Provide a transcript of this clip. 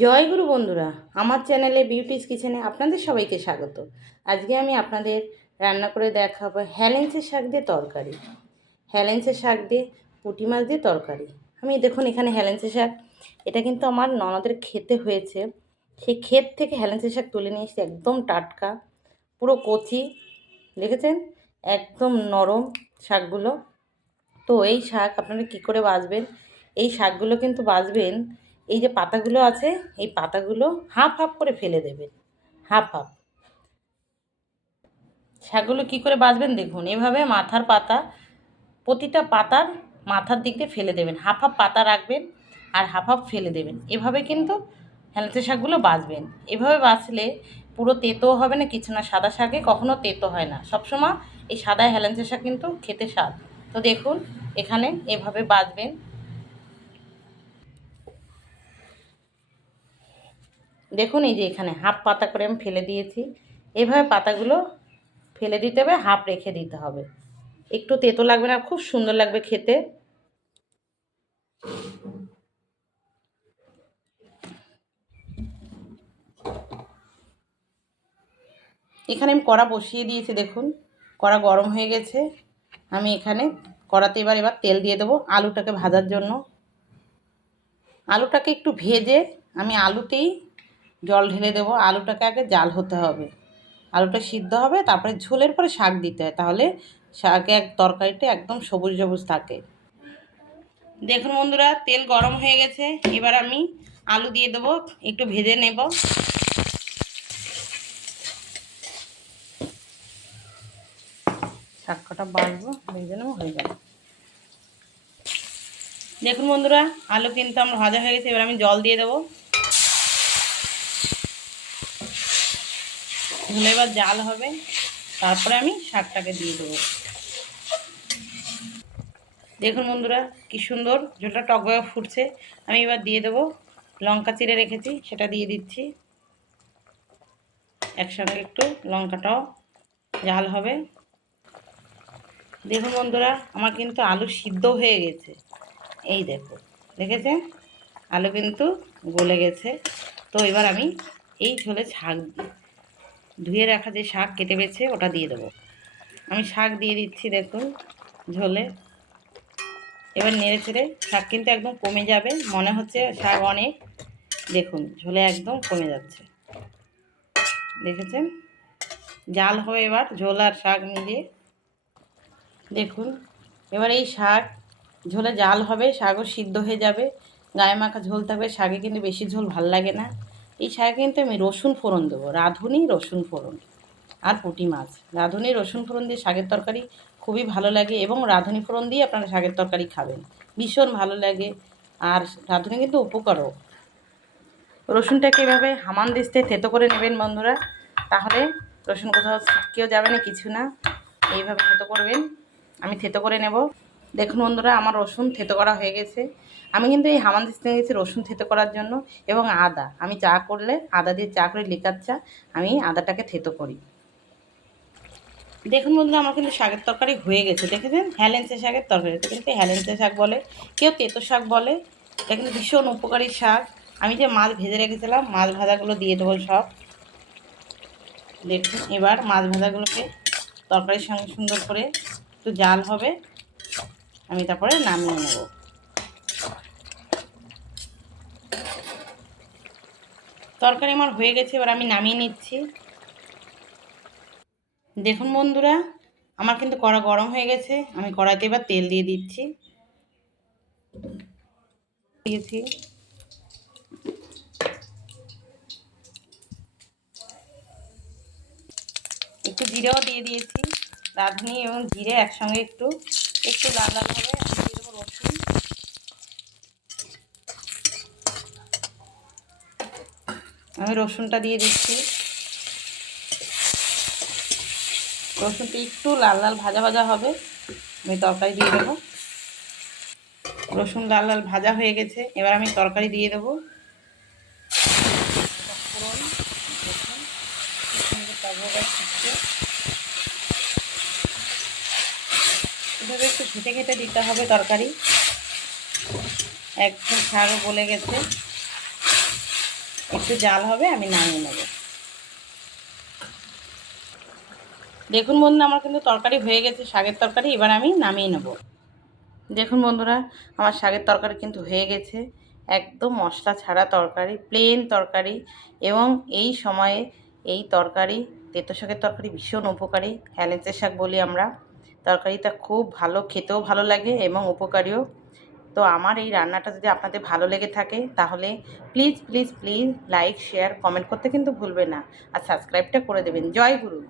জয়গুরু বন্ধুরা, আমার চ্যানেলে বিউটিস কিচেনে আপনাদের সবাইকে স্বাগত। আজকে আমি আপনাদের রান্না করে দেখাবো হেলেঞ্চা শাক দিয়ে তরকারি। হেলেঞ্চা শাক দিয়ে পুঁটি মাছ দিয়ে তরকারি। আমি দেখুন এখানে হেলেঞ্চা শাক, এটা কিন্তু আমার ননদের খেতে হয়েছে, সেই ক্ষেত থেকে হেলেঞ্চা শাক তুলে নিয়ে এসেছি, একদম টাটকা, পুরো কচি, দেখেছেন, একদম নরম শাকগুলো। তো এই শাক আপনারা কী করে বাছবেন? এই শাকগুলো কিন্তু বাছবেন, এই যে পাতাগুলো আছে, এই পাতাগুলো হাফ হাফ করে ফেলে দেবেন, হাফ হাফ। শাকগুলো কী করে বাছবেন দেখুন, এভাবে মাথার পাতা, প্রতিটা পাতার মাথার দিক দিয়ে ফেলে দেবেন, হাফ হাফ পাতা রাখবেন আর হাফ হাফ ফেলে দেবেন। এভাবে কিন্তু হেলেঞ্চা শাকগুলো বাছবেন। এভাবে বাছলে পুরো তেতো হবে না, কিছু না। সাদা শাকে কখনো তেতো হয় না, সবসময় এই সাদা হেলেঞ্চা শাক কিন্তু খেতে স্বাদ। তো দেখুন এখানে এভাবে বাছবেন। দেখুন এই যে এখানে হাফ পাতা করে আমি ফেলে দিয়েছি। এভাবে পাতাগুলো ফেলে দিতে হবে, হাফ রেখে দিতে হবে, একটু তেতো লাগবে না, খুব সুন্দর লাগবে খেতে। এখানে আমি কড়া বসিয়ে দিয়েছি, দেখুন কড়া গরম হয়ে গেছে। আমি এখানে কড়াতে এবার তেল দিয়ে দেবো আলুটাকে ভাজার জন্য। আলুটাকে একটু ভেজে আমি আলুতেই জল ঢেলে দেবো। আলুটাকে আগে জাল হতে হবে, আলুটা সিদ্ধ হবে, তারপরে ঝোলের পরে শাক দিতে হয়, তাহলে শাকে তরকারিটা একদম সবুজ সবুজ থাকে। দেখুন বন্ধুরা, তেল গরম হয়ে গেছে, এবার আমি আলু দিয়ে দেবো, একটু ভেজে নেব। শাক কটা বাড়বো, ভেজে নেবো, হয়ে যাবে। দেখুন বন্ধুরা, আলু কিন্তু আমার ভাজা হয়ে গেছে, এবার আমি জল দিয়ে দেবো। ঝোলে এবার জাল হবে, তারপরে আমি শাকটাকে দিয়ে দেবো। দেখুন বন্ধুরা, কি সুন্দর ঝোলটা টকবগে ফুটছে। আমি এবার দিয়ে দেবো লঙ্কা চিড়ে রেখেছি, সেটা দিয়ে দিচ্ছি। একসঙ্গে একটু লঙ্কাটাও ঝাল হবে। দেখুন বন্ধুরা, আমার কিন্তু আলু সিদ্ধ হয়ে গেছে, এই দেখো, দেখেছেন আলু কিন্তু গলে গেছে। তো এবার আমি এই ঝোলে শাক, ধুয়ে রাখা যে শাক কেটে বেছে ওটা দিয়ে দেবো। আমি শাক দিয়ে দিচ্ছি, দেখুন ঝোলে। এবার নেড়ে ছেড়ে, শাক কিন্তু একদম কমে যাবে, মনে হচ্ছে শাক অনেক, দেখুন ঝোলে একদম কমে যাচ্ছে, দেখেছেন। জাল হবে এবার ঝোল আর শাক মিলিয়ে। দেখুন এবার এই শাক ঝোলে জাল হবে, শাকও সিদ্ধ হয়ে যাবে, গায়ে মাখা ঝোল থাকবে। শাকে কিন্তু বেশি ঝোল ভাল লাগে না। এই শাকে কিন্তু আমি রসুন ফোড়ন দেবো, রাঁধুনি রসুন ফোড়ন আর পুঁটি মাছ। রাঁধুনি রসুন ফোড়ন দিয়ে শাকের তরকারি খুবই ভালো লাগে, এবং রাঁধুনি ফোড়ন দিয়ে আপনারা শাকের তরকারি খাবেন, ভীষণ ভালো লাগে। আর রাঁধুনি কিন্তু উপকারও। রসুনটাকে এভাবে হামান দিস্তে থেতো করে নেবেন বন্ধুরা, তাহলে রসুন কোথাও ছিটকেও যাবে না, কিছু না। এইভাবে থেতো করবেন, আমি থেতো করে নেব। দেখুন বন্ধুরা, আমার রসুন থেতো করা হয়ে গেছে। আমি কিন্তু এই হামান দিস্তে গেছি রসুন থেতো করার জন্য, এবং আদা, আমি চা করলে আদা দিয়ে চা করে, লিকার চা, আমি আদাটাকে থেতো করি। দেখুন বন্ধুরা, আমার কিন্তু শাকের তরকারি হয়ে গেছে, দেখেছেন, হেলেঞ্চা শাকের তরকারি। এটা কিন্তু হেলেঞ্চা শাক বলে, কেউ তেতো শাক বলে। এটা কিন্তু ভীষণ উপকারী শাক। আমি যে মাছ ভেজে রেখেছিলাম, মাছ ভাজাগুলো দিয়ে দেবো সব। দেখুন এবার মাছ ভাজাগুলোকে তরকারির সঙ্গে সুন্দর করে একটু জাল হবে, আমি তারপরে নামিয়ে নেব। তরকারি আমার হয়ে গেছে, এবার আমি নামিয়ে নিচ্ছি। দেখুন বন্ধুরা, আমার কিন্তু কড়া গরম হয়ে গেছে, আমি কড়াইতে এবার তেল দিয়ে দিচ্ছি, দিয়েছি। একটু জিরেও দিয়ে দিয়েছি, রাঁধুনি এবং জিরে একসঙ্গে একটু একটু লাল লাল হবে। আমি দিয়ে দেবো রসুন, আমি রসুনটা দিয়ে দিচ্ছি। রসুনটা একটু লাল লাল ভাজা ভাজা হবে, আমি তরকারি দিয়ে দেবো। রসুন লাল লাল ভাজা হয়ে গেছে, এবার আমি তরকারি দিয়ে দেবো। ফোড়ন, দেখুন কি সুন্দর টকবগায় ফুটছে। এভাবে একটু ঘেটে ঘেটে দিতে হবে তরকারি, একদম শাকও গলে গেছে। একটু জাল হবে, আমি নামিয়ে নেব। দেখুন বন্ধুরা, আমার কিন্তু তরকারি হয়ে গেছে, শাকের তরকারি। এবার আমি নামিয়ে নেব। দেখুন বন্ধুরা, আমার শাকের তরকারি কিন্তু হয়ে গেছে। একদম মশলা ছাড়া তরকারি, প্লেন তরকারি। এবং এই সময়ে এই তরকারি, তেতো শাকের তরকারি ভীষণ উপকারী। হেলেঞ্চা শাক বলি আমরা। তরকারিটা খুব ভালো, খেতেও ভালো লাগে এবং উপকারীও। তো আমার এই রান্নাটা যদি আপনাদের ভালো লেগে থাকে তাহলে please please please like, share, comment করতে কিন্তু ভুলবেন না। আর সাবস্ক্রাইবটা করে দেবেন। জয় গুরু।